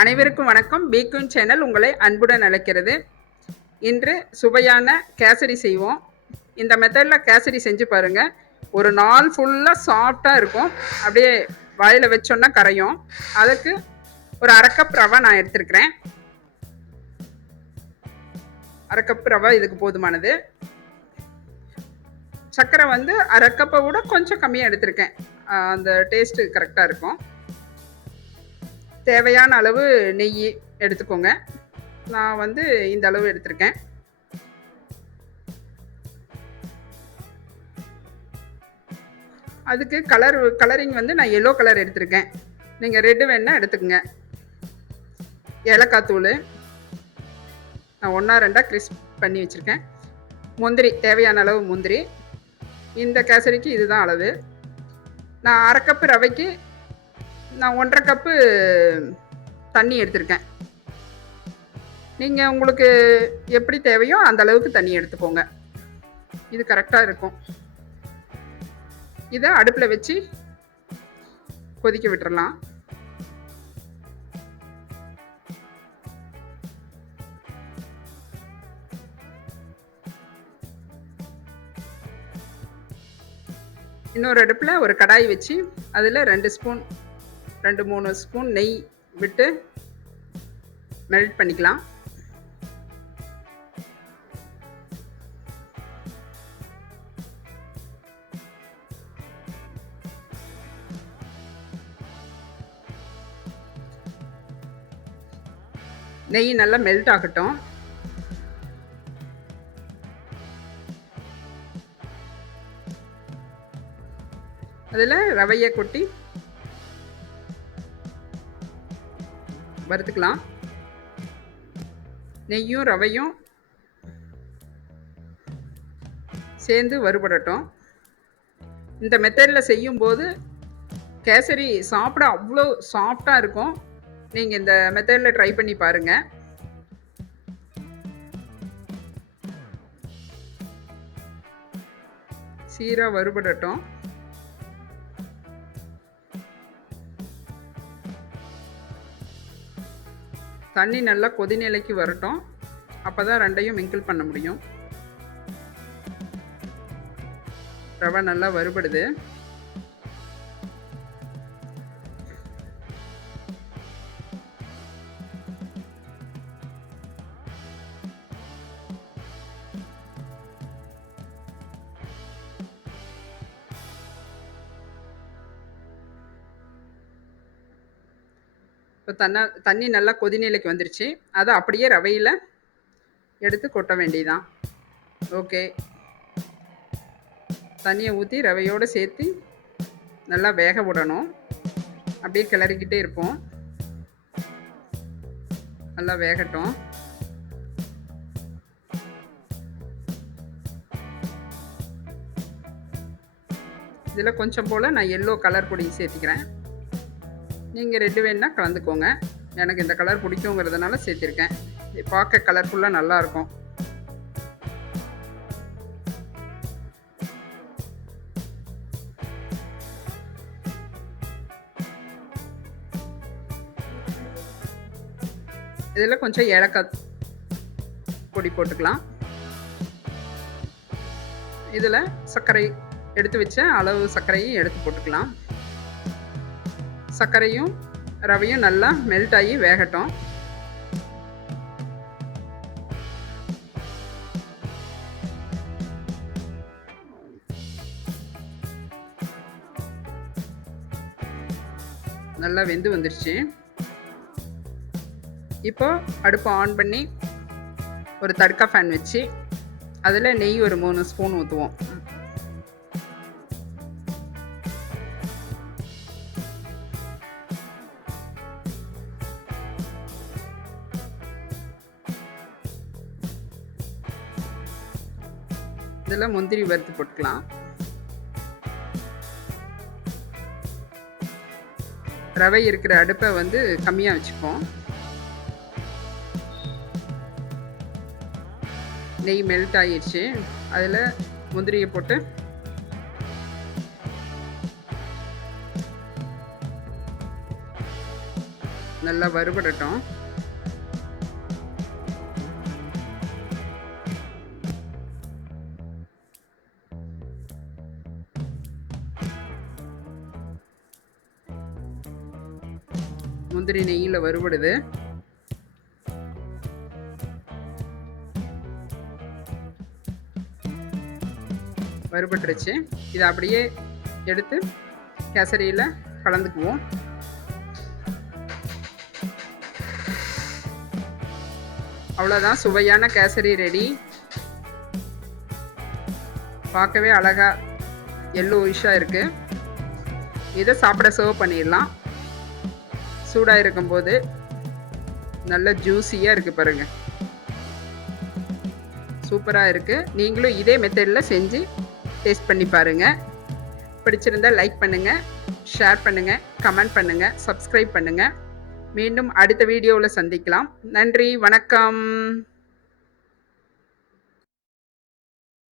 அனைவருக்கும் வணக்கம். பிக்யூன் சேனல் உங்களை அன்புடன் அழைக்கிறது. இன்று சுவையான கேசரி செய்வோம். இந்த மெத்தடில் கேசரி செஞ்சு பாருங்க. ஒரு நாள் ஃபுல்லாக சாஃப்டாக இருக்கும். அப்படியே வாயில் வச்சோன்னா கரையும். அதுக்கு ஒரு அரை கப் ரவை நான் எடுத்துருக்கிறேன். அரை கப் ரவை இதுக்கு போதுமானது. சர்க்கரை வந்து அரை கப்பை விட கொஞ்சம் கம்மியாக எடுத்திருக்கேன். அந்த டேஸ்ட்டு கரெக்டாக இருக்கும். தேவையான அளவு நெய் எடுத்துக்கோங்க. நான் வந்து இந்த அளவு எடுத்திருக்கேன். அதுக்கு கலரிங் வந்து நான் எல்லோ கலர் எடுத்திருக்கேன். நீங்கள் ரெட்டு வேணா எடுத்துக்கோங்க. ஏலக்காய் தூள் நான் 1-2 கிறிஸ்ப் பண்ணி வச்சுருக்கேன். முந்திரி, தேவையான அளவு முந்திரி. இந்த கேசரிக்கு இதுதான் அளவு. நான் அரை கப்பு ரவைக்கு நான் 1.5 கப்பு தண்ணி எடுத்திருக்கேன். நீங்கள் உங்களுக்கு எப்படி தேவையோ அந்த அளவுக்கு தண்ணி எடுத்துக்கோங்க. இது கரெக்டாக இருக்கும். இதை அடுப்பில் வச்சு கொதிக்க விட்டுறலாம். இன்னொரு அடுப்பில் ஒரு கடாய் வச்சு அதில் 2-3 ஸ்பூன் நெய் விட்டு மெல்ட் பண்ணிக்கலாம். நெய் நல்லா மெல்ட் ஆகட்டும். அதில் ரவையை கொட்டி வறுத்துக்கலாம். நெய்யும் ரவையும் சேர்ந்து வறுபடட்டும். இந்த மெத்தடில் செய்யும்போது கேசரி சாப்பிட அவ்வளோ சாஃப்டாக இருக்கும். நீங்கள் இந்த மெத்தடில் ட்ரை பண்ணி பாருங்கள். சீராக வறுபடட்டும். தண்ணி நல்லா கொதிநிலைக்கு வரட்டும். அப்போ தான் ரெண்டையும் மிங்கிள் பண்ண முடியும். ரவை நல்லா வறுபடுது. இப்போ தண்ணி நல்லா கொதிநிலைக்கு வந்துருச்சு. அதை அப்படியே ரவையில் எடுத்து கொட்ட வேண்டியதான். ஓகே, தண்ணியை ஊற்றி ரவையோடு சேர்த்து நல்லா வேக விடணும். அப்படியே கிளறிக்கிட்டே இருப்போம். நல்லா வேகட்டும். இதில் கொஞ்சம் போல் நான் எல்லோ கலர் பொடி சேர்த்திக்கிறேன். நீங்கள் ரெட்டு வேணுன்னா கலந்துக்கோங்க. எனக்கு இந்த கலர் பிடிக்குங்கிறதுனால சேர்த்திருக்கேன். இது பார்க்க கலர்ஃபுல்லாக நல்லாயிருக்கும். இதில் கொஞ்சம் ஏலக்காய் பொடி போட்டுக்கலாம். இதில் சர்க்கரை எடுத்து வச்ச அளவு சர்க்கரையும் எடுத்து போட்டுக்கலாம். சர்க்கரையும் ரவையும் நல்லா மெல்ட் ஆகி வேகட்டும். நல்லா வெந்து வந்துருச்சு. இப்போ அடுப்பை ஆன் பண்ணி ஒரு தடுக்கா ஃபேன் வச்சு அதில் நெய் ஒரு 3 ஸ்பூன் ஊற்றுவோம். இதில் முந்திரி வறுத்து போட்டுக்கலாம். ரவை இருக்கிற அடுப்பை வந்து கம்மியாக வச்சுப்போம். நெய் மெல்ட் ஆகிடுச்சு. அதில் முந்திரியை போட்டு நல்லா வறுபடட்டும். முந்திரி நெய்யில் வறுபடுது. வறுபட்டுருச்சு. இதை அப்படியே எடுத்து கேசரியில் கலந்துக்குவோம். அவ்வளோதான், சுவையான கேசரி ரெடி. பார்க்கவே அழகா எல்லோயிஷாக இருக்குது. இதை சாப்பிட சர்வ் பண்ணிடலாம். சூடாக இருக்கும்போது நல்ல ஜூஸியாக இருக்குது பாருங்கள். சூப்பராக இருக்குது. நீங்களும் இதே மெத்தடில் செஞ்சு டேஸ்ட் பண்ணி பாருங்கள். பிடிச்சிருந்தால் லைக் பண்ணுங்கள், ஷேர் பண்ணுங்கள், கமெண்ட் பண்ணுங்கள், சப்ஸ்கிரைப் பண்ணுங்கள். மீண்டும் அடுத்த வீடியோவில் சந்திக்கலாம். நன்றி, வணக்கம்.